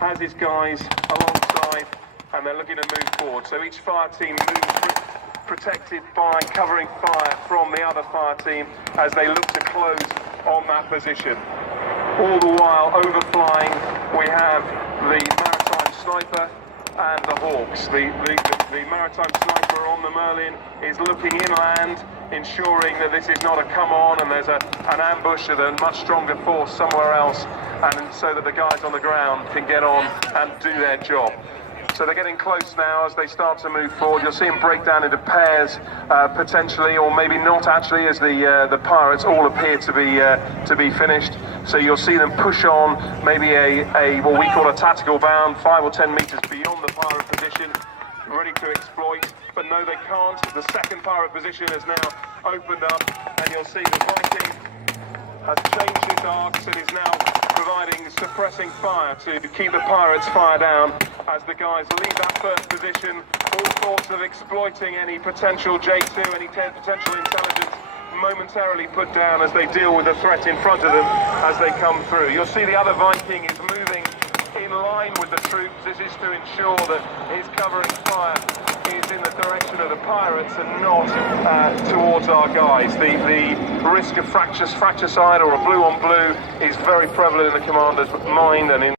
has his guys alongside, and they're looking to move forward. So each fire team moves protected by covering fire from the other fire team as they look to close on that position. All the while, overflying, we have the maritime sniper and the Hawks. The maritime sniper on the Merlin is looking inland, ensuring that this is not a come-on and there's an ambush of a much stronger force somewhere else, and so that the guys on the ground can get on and do their job. So they're getting close now as they start to move forward. You'll see them break down into pairs, potentially, or maybe not actually, as the pirates all appear to be finished. So you'll see them push on, maybe a what we call a tactical bound, 5 or 10 meters beyond the pirate position, ready to exploit. But no, they can't. The second pirate position has now opened up, and you'll see the Viking has changed its arcs and is now providing suppressing fire to keep the pirates' fire down as the guys leave that first position. All thoughts of exploiting any potential J2, any potential intelligence momentarily put down as they deal with the threat in front of them as they come through. You'll see the other Viking is moving in line with the troops. This is to ensure that his covering fire is in the direction of the pirates and not towards our guys. The risk of fratricide or a blue on blue is very prevalent in the commander's mind and in